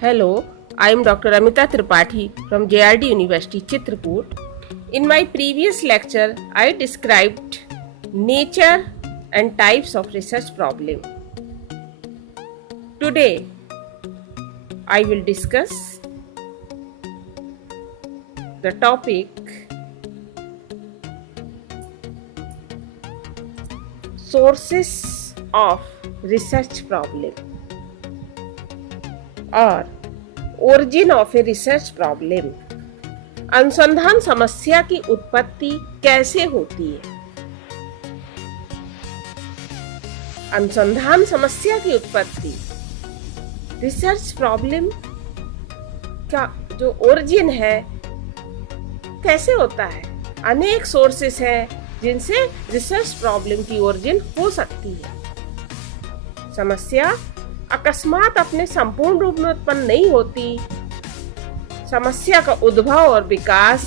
Hello, I am Dr. Amita Tripathi from JRD University, Chitrakoot. In my previous lecture, I described nature and types of research problem. Today, I will discuss the topic sources of research problem और origin of a research problem. अनुसंधान समस्या की उत्पत्ति कैसे होती है? अनुसंधान समस्या की उत्पत्ति रिसर्च प्रॉब्लम का जो ओरिजिन है कैसे होता है? अनेक सोर्सेस हैं जिनसे रिसर्च प्रॉब्लम की ओरिजिन हो सकती है। समस्या अकस्मात अपने संपूर्ण रूप में उत्पन्न नहीं होती। समस्या का उद्भव और विकास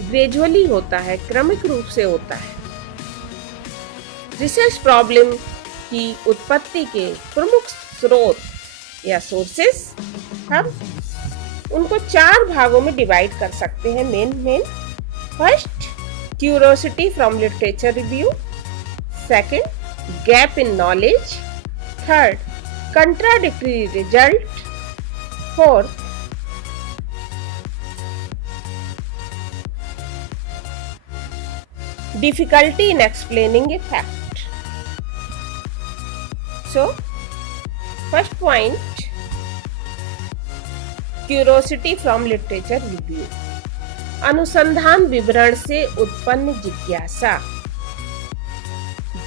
ग्रेजुअली होता है, क्रमिक रूप से होता है। रिसर्च प्रॉब्लम की उत्पत्ति के प्रमुख स्रोत या सोर्सेस हम उनको 4 भागों में डिवाइड कर सकते हैं। Main first, curiosity from literature review. Second, gap in knowledge. Third, contradictory result. Fourth, difficulty in explaining a fact. So, first point, curiosity from literature review. अनुसंधान विवरण से उत्पन्न जिज्ञासा।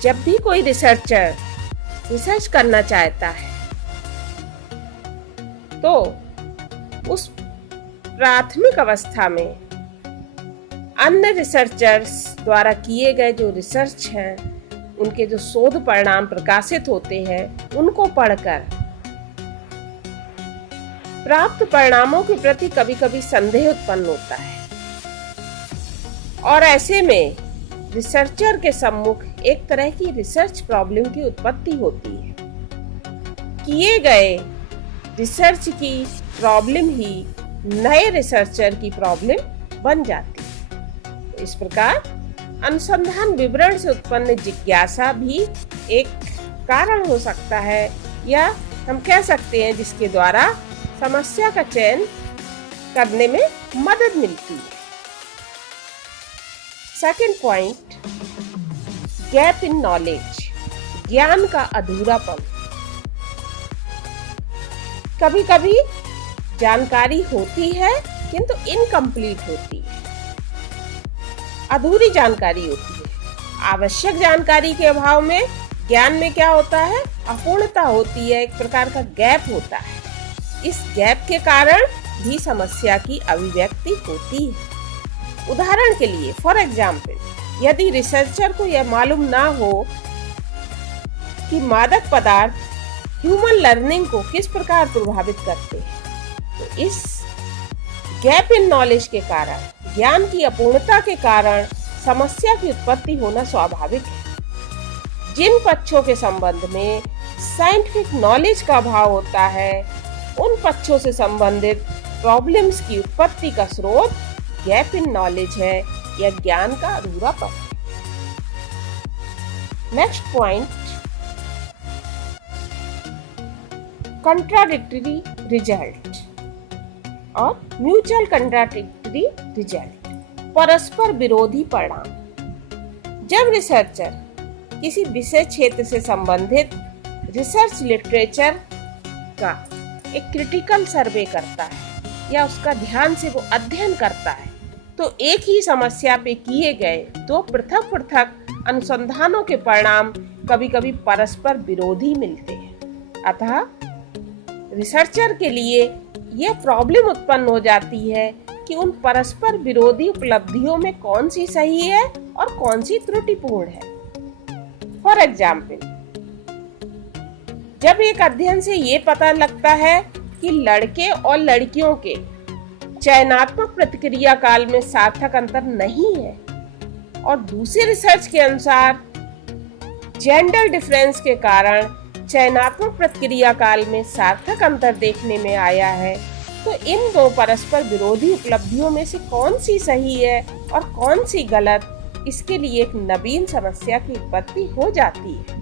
जब भी कोई रिसर्चर रिसर्च करना चाहता है तो उस प्राथमिक अवस्था में अन्य रिसर्चर्स द्वारा किए गए जो रिसर्च हैं, उनके जो शोध परिणाम प्रकाशित होते हैं, उनको पढ़कर प्राप्त परिणामों के प्रति कभी-कभी संदेह उत्पन्न होता है और ऐसे में रिसर्चर के सम्मुख एक तरह की रिसर्च प्रॉब्लम की उत्पत्ति होती है। किए गए रिसर्च की प्रॉब्लम ही नए रिसर्चर की प्रॉब्लम बन जाती है। इस प्रकार अनुसंधान विवरण से उत्पन्न जिज्ञासा भी एक कारण हो सकता है, या हम कह सकते हैं जिसके द्वारा समस्या का चयन करने में मदद मिलती है। Second point, gap in knowledge, ज्ञान का अधूरापन। कभी कभी जानकारी होती है किंतु इनकम्प्लीट होती है, अधूरी जानकारी होती है। आवश्यक जानकारी के अभाव में ज्ञान में क्या होता है? अपूर्णता होती है, एक प्रकार का गैप होता है। इस गैप के कारण भी समस्या की अभिव्यक्ति होती है। उदाहरण के लिए, फॉर एग्जाम्पल, यदि रिसर्चर को यह मालूम ना हो कि मादक पदार्थ ह्यूमन लर्निंग को किस प्रकार प्रभावित करते हैं, तो इस गैप इन नॉलेज के कारण, ज्ञान की अपूर्णता के कारण समस्या की उत्पत्ति होना स्वाभाविक है। जिन पक्षों के संबंध में साइंटिफिक नॉलेज का अभाव होता है, उन पक्षों से संबंधित प्रॉब्लम्स की उत्पत्ति का स्रोत गैप इन नॉलेज है या ज्ञान का अधूरापन। नेक्स्ट पॉइंट, कंट्राडिक्टरी रिजल्ट और म्यूचुअल कंट्राडिक्टरी रिजल्ट, परस्पर विरोधी परिणाम। जब रिसर्चर किसी विशेष क्षेत्र से संबंधित रिसर्च लिटरेचर का एक क्रिटिकल सर्वे करता है या उसका ध्यान से वो अध्ययन करता है, तो एक ही समस्या पे किए गए 2 पृथक अनुसंधानों के परिणाम कभी-कभी परस्पर विरोधी मिलते हैं। अतः रिसर्चर के लिए यह प्रॉब्लम उत्पन्न हो जाती है कि उन परस्पर विरोधी उपलब्धियों में कौन सी सही है और कौन सी त्रुटिपूर्ण है। फॉर एग्जाम्पल, जब एक अध्ययन से ये पता लगता है कि लड़के और लड़कियों के चयनात्मक प्रतिक्रिया काल में सार्थक अंतर नहीं है, और दूसरे रिसर्च के अनुसार जेंडर डिफरेंस के कारण चयनात्मक प्रक्रिया काल में सार्थक अंतर देखने में आया है, तो इन दो परस्पर विरोधी उपलब्धियों में से कौन सी सही है और कौन सी गलत, इसके लिए एक नवीन समस्या की उत्पत्ति हो जाती है।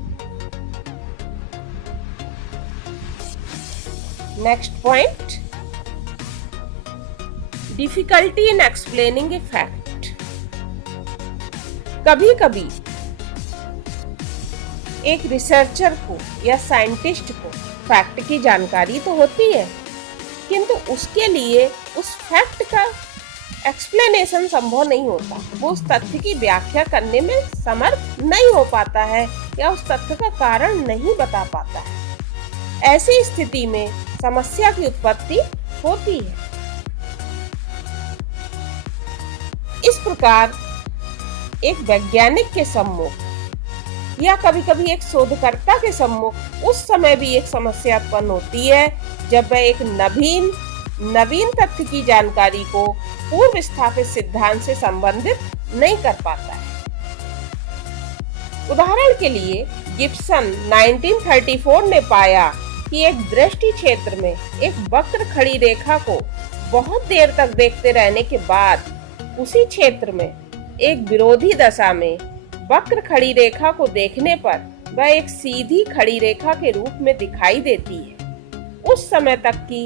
Next point, difficulty in explaining a fact. कभी कभी एक रिसर्चर को या साइंटिस्ट को फैक्ट की जानकारी तो होती है, किंतु उसके लिए उस फैक्ट का एक्सप्लेनेशन संभव नहीं होता। वो उस तथ्य की व्याख्या करने में समर्थ नहीं हो पाता है या उस तथ्य का कारण नहीं बता पाता है। ऐसी स्थिति में समस्या की उत्पत्ति होती है। इस प्रकार एक वैज्ञानिक के सम्मुख या कभी कभी एक शोधकर्ता के सम्मुख उस समय भी एक समस्या उत्पन्न होती है जब वह एक नवीन तथ्य की जानकारी को पूर्व स्थापित सिद्धांत से संबंधित नहीं कर पाता है। उदाहरण के लिए गिब्सन 1934 ने पाया कि एक दृष्टि क्षेत्र में एक वक्र खड़ी रेखा को बहुत देर तक देखते रहने के बाद उसी क्षेत्र में एक विरोधी दशा में वक्र खड़ी रेखा को देखने पर वह एक सीधी खड़ी रेखा के रूप में दिखाई देती है। उस समय तक की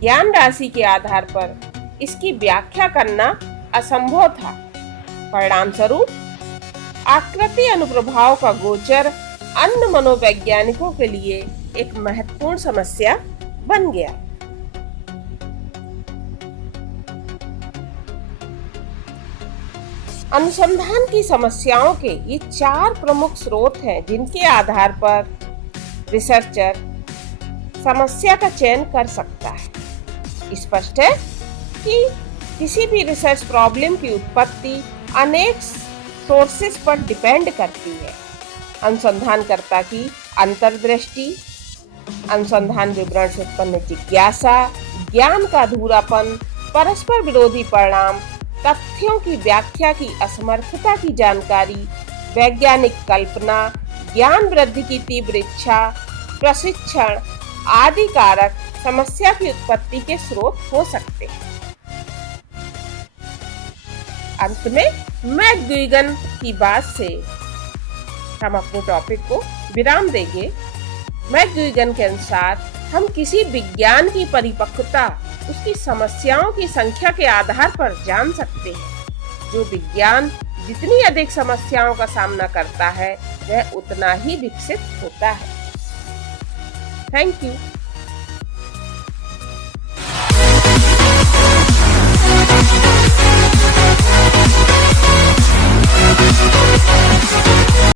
ज्ञान राशि के आधार पर इसकी व्याख्या करना असंभव था। परिणाम स्वरूप आकृति अनुप्रभाव का गोचर अन्य मनोवैज्ञानिकों के लिए एक महत्वपूर्ण समस्या बन गया। अनुसंधान की समस्याओं के ये 4 प्रमुख स्रोत हैं जिनके आधार पर रिसर्चर समस्या का चयन कर सकता है। स्पष्ट है कि किसी भी रिसर्च प्रॉब्लम की उत्पत्ति अनेक सोर्सेस पर डिपेंड करती है। अनुसंधानकर्ता की अंतर्दृष्टि, अनुसंधान विवरण से उत्पन्न जिज्ञासा, ज्ञान का अधूरापन, परस्पर विरोधी परिणाम, तथ्यों की व्याख्या की असमर्थता की जानकारी, वैज्ञानिक कल्पना, ज्ञान वृद्धि की तीव्र इच्छा, प्रशिक्षण आदि कारक समस्या की उत्पत्ति के स्रोत हो सकते हैं। अंत में मैकगुइगन की बात से हम अपने टॉपिक को विराम देंगे। मैकगुइगन के अनुसार हम किसी विज्ञान की परिपक्वता उसकी समस्याओं की संख्या के आधार पर जान सकते हैं। जो विज्ञान जितनी अधिक समस्याओं का सामना करता है वह उतना ही विकसित होता है। Thank you.